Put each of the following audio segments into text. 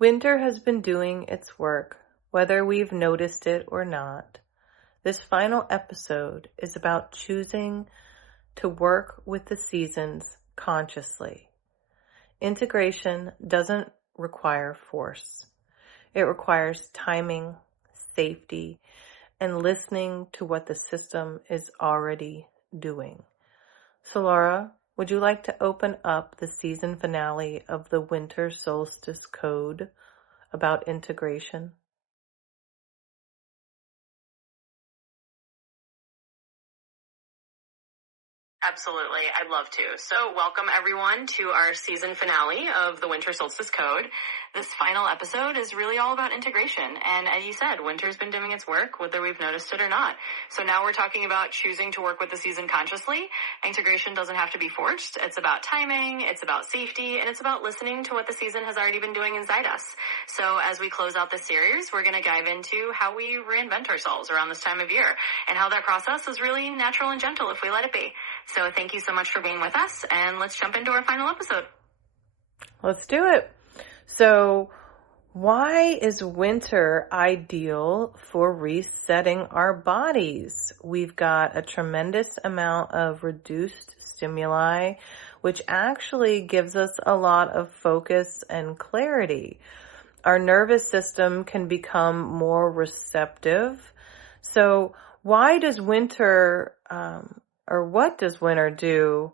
Winter has been doing its work, whether we've noticed it or not. This final episode is about choosing to work with the seasons consciously. Integration doesn't require force. It requires timing, safety, and listening to what the system is already doing. Solara, would you like to open up the season finale of the Winter Solstice Code about integration? Absolutely, I'd love to. So welcome everyone to our season finale of the Winter Solstice Code. This final episode is really all about integration. And as you said, winter's been doing its work, whether we've noticed it or not. So now we're talking about choosing to work with the season consciously. Integration doesn't have to be forced. It's about timing, it's about safety, and it's about listening to what the season has already been doing inside us. So as we close out this series, we're going to dive into how we reinvent ourselves around this time of year and how that process is really natural and gentle if we let it be. So thank you so much for being with us, and let's jump into our final episode. Let's do it. So, why is winter ideal for resetting our bodies? We've got a tremendous amount of reduced stimuli, which actually gives us a lot of focus and clarity. Our nervous system can become more receptive. So, why does winter, or what does winter do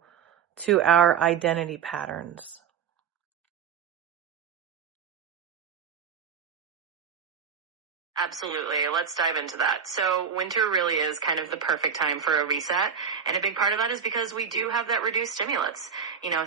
to our identity patterns? Absolutely. Let's dive into that. So winter really is kind of the perfect time for a reset. And a big part of that is because we do have that reduced stimulus.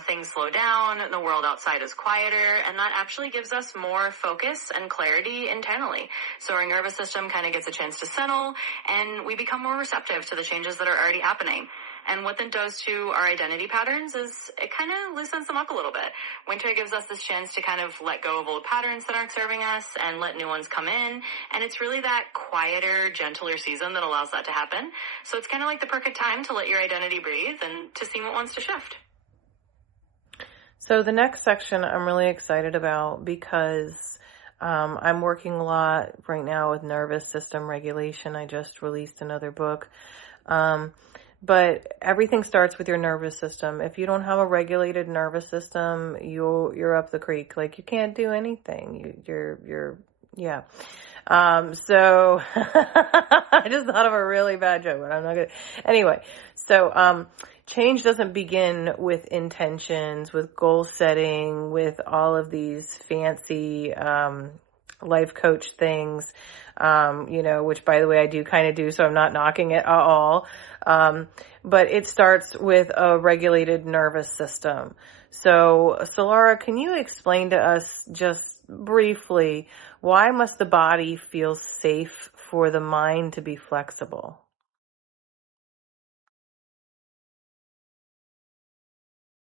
Things slow down, the world outside is quieter, and that actually gives us more focus and clarity internally. So our nervous system kind of gets a chance to settle, and we become more receptive to the changes that are already happening. And what that does to our identity patterns is it kind of loosens them up a little bit. Winter gives us this chance to kind of let go of old patterns that aren't serving us and let new ones come in. And it's really that quieter, gentler season that allows that to happen. So it's kind of like the perfect time to let your identity breathe and to see what wants to shift. So the next section I'm really excited about because I'm working a lot right now with nervous system regulation. I just released another book. But everything starts with your nervous system. If you don't have a regulated nervous system, you're up the creek. Like, you can't do anything. Yeah. So I just thought of a really bad joke, but I'm not gonna. Anyway, so change doesn't begin with intentions, with goal setting, with all of these fancy life coach things, which, by the way, I do kind of do, so I'm not knocking it at all. But it starts with a regulated nervous system. So, Solara, can you explain to us just briefly, why must the body feel safe for the mind to be flexible?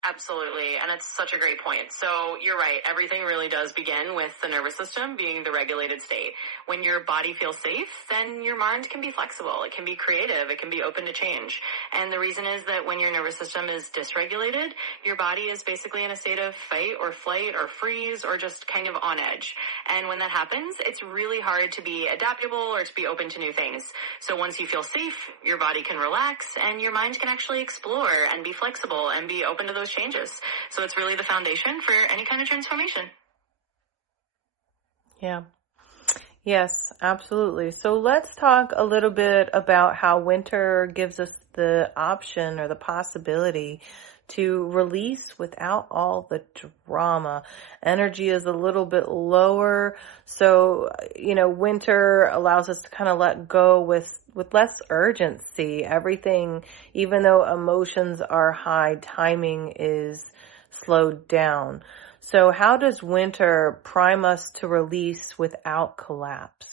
Absolutely. And it's such a great point. So you're right. Everything really does begin with the nervous system being the regulated state. When your body feels safe, then your mind can be flexible. It can be creative. It can be open to change. And the reason is that when your nervous system is dysregulated, your body is basically in a state of fight or flight or freeze or just kind of on edge. And when that happens, it's really hard to be adaptable or to be open to new things. So once you feel safe, your body can relax and your mind can actually explore and be flexible and be open to those changes. So it's really the foundation for any kind of transformation. Yeah. Yes, absolutely. So let's talk a little bit about how winter gives us the option or the possibility to release without all the drama. Energy is a little bit lower. So, winter allows us to kind of let go with less urgency. Everything, even though emotions are high, timing is slowed down. So how does winter prime us to release without collapse?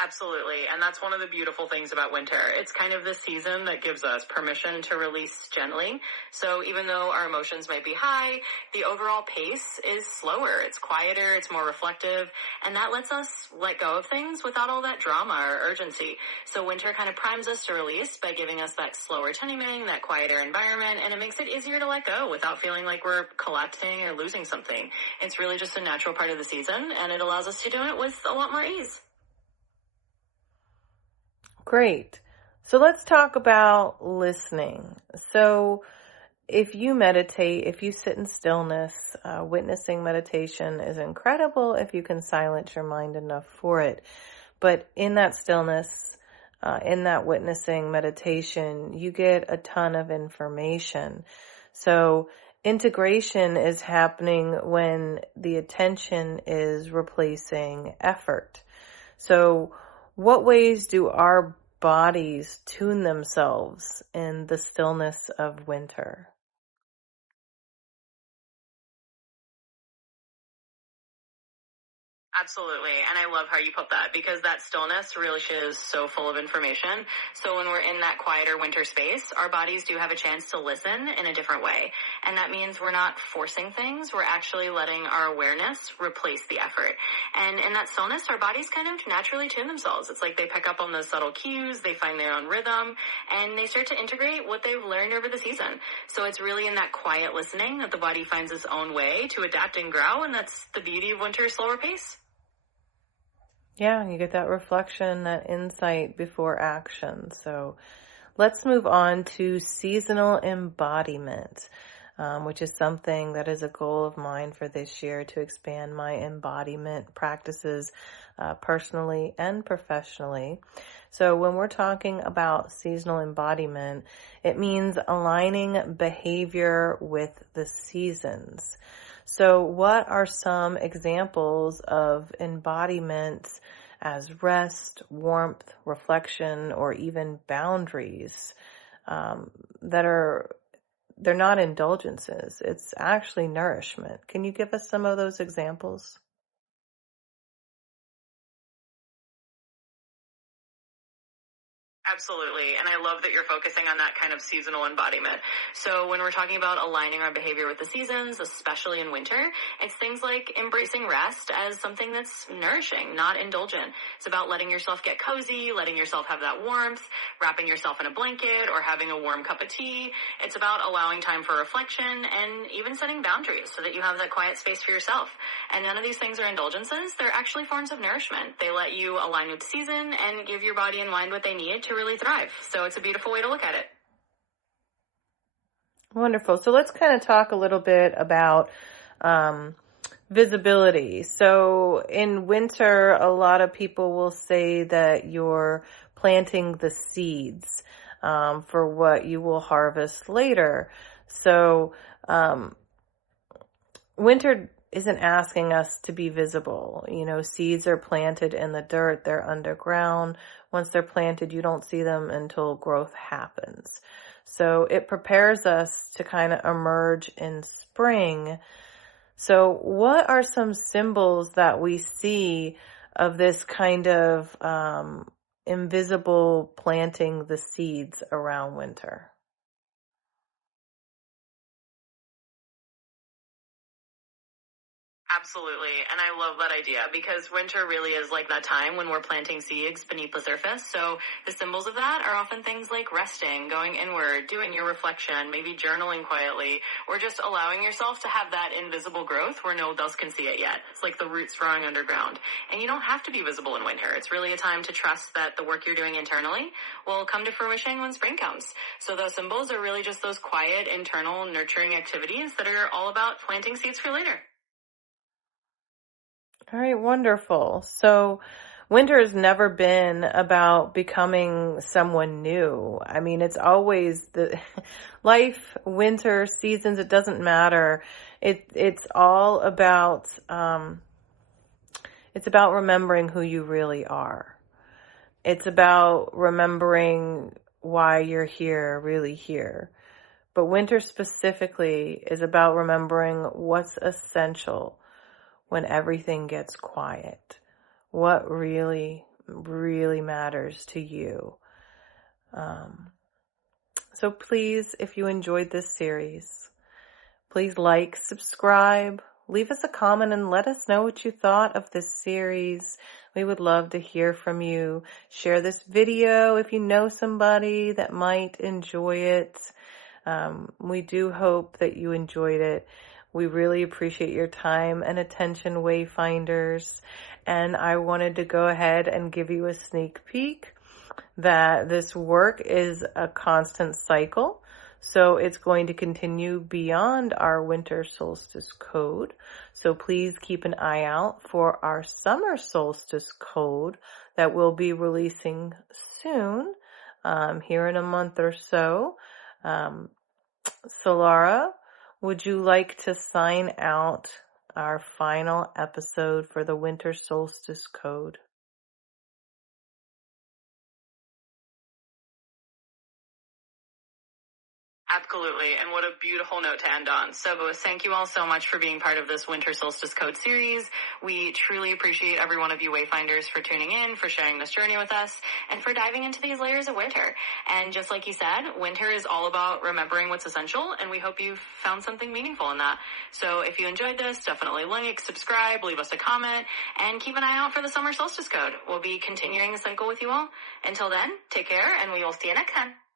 Absolutely. And that's one of the beautiful things about winter. It's kind of the season that gives us permission to release gently. So even though our emotions might be high, the overall pace is slower. It's quieter. It's more reflective. And that lets us let go of things without all that drama or urgency. So winter kind of primes us to release by giving us that slower timing, that quieter environment, and it makes it easier to let go without feeling like we're collecting or losing something. It's really just a natural part of the season, and it allows us to do it with a lot more ease. Great. So let's talk about listening. So if you meditate, if you sit in stillness, witnessing meditation is incredible if you can silence your mind enough for it. But in that stillness, in that witnessing meditation, you get a ton of information. So integration is happening when the attention is replacing effort. So what ways do our bodies tune themselves in the stillness of winter? Absolutely. And I love how you put that because that stillness really is so full of information. So when we're in that quieter winter space, our bodies do have a chance to listen in a different way. And that means we're not forcing things. We're actually letting our awareness replace the effort. And in that stillness, our bodies kind of naturally tune themselves. It's like they pick up on those subtle cues, they find their own rhythm, and they start to integrate what they've learned over the season. So it's really in that quiet listening that the body finds its own way to adapt and grow. And that's the beauty of winter's slower pace. Yeah, you get that reflection, that insight before action. So let's move on to seasonal embodiment, which is something that is a goal of mine for this year, to expand my embodiment practices personally and professionally. So when we're talking about seasonal embodiment, it means aligning behavior with the seasons. So what are some examples of embodiments as rest, warmth, reflection, or even boundaries they're not indulgences. It's actually nourishment. Can you give us some of those examples? Absolutely. And I love that you're focusing on that kind of seasonal embodiment. So when we're talking about aligning our behavior with the seasons, especially in winter, it's things like embracing rest as something that's nourishing, not indulgent. It's about letting yourself get cozy, letting yourself have that warmth, wrapping yourself in a blanket or having a warm cup of tea. It's about allowing time for reflection and even setting boundaries so that you have that quiet space for yourself. And none of these things are indulgences. They're actually forms of nourishment. They let you align with the season and give your body and mind what they need to really thrive. So it's a beautiful way to look at it. Wonderful. So let's kind of talk a little bit about visibility. So in winter, a lot of people will say that you're planting the seeds for what you will harvest later. So winter isn't asking us to be visible. You know, seeds are planted in the dirt, they're underground. Once they're planted, you don't see them until growth happens. So it prepares us to kind of emerge in spring. So what are some symbols that we see of this kind of invisible planting the seeds around winter? Absolutely. And I love that idea because winter really is like that time when we're planting seeds beneath the surface. So the symbols of that are often things like resting, going inward, doing your reflection, maybe journaling quietly, or just allowing yourself to have that invisible growth where no one else can see it yet. It's like the roots growing underground. And you don't have to be visible in winter. It's really a time to trust that the work you're doing internally will come to fruition when spring comes. So those symbols are really just those quiet, internal, nurturing activities that are all about planting seeds for later. All right, wonderful. So winter has never been about becoming someone new. I mean, it's always the life, winter, seasons, it doesn't matter. It's all it's about remembering who you really are. It's about remembering why you're here, really here. But winter specifically is about remembering what's essential when everything gets quiet. What really really matters to you. So please, if you enjoyed this series, please like, subscribe, leave us a comment, and let us know what you thought of this series. We would love to hear from you. Share this video if you know somebody that might enjoy it. We do hope that you enjoyed it. We really appreciate your time and attention, Wayfinders. And I wanted to go ahead and give you a sneak peek that this work is a constant cycle. So it's going to continue beyond our Winter Solstice Code. So please keep an eye out for our Summer Solstice Code that we'll be releasing soon, here in a month or so. Solara, would you like to sign out our final episode for the Winter Solstice Code? Absolutely, and what a beautiful note to end on. So thank you all so much for being part of this Winter Solstice Code series. We truly appreciate every one of you Wayfinders for tuning in, for sharing this journey with us, and for diving into these layers of winter. And just like you said, winter is all about remembering what's essential, and we hope you've found something meaningful in that. So if you enjoyed this, definitely like, subscribe, leave us a comment, and keep an eye out for the Summer Solstice Code. We'll be continuing the cycle with you all. Until then, take care, and we will see you next time.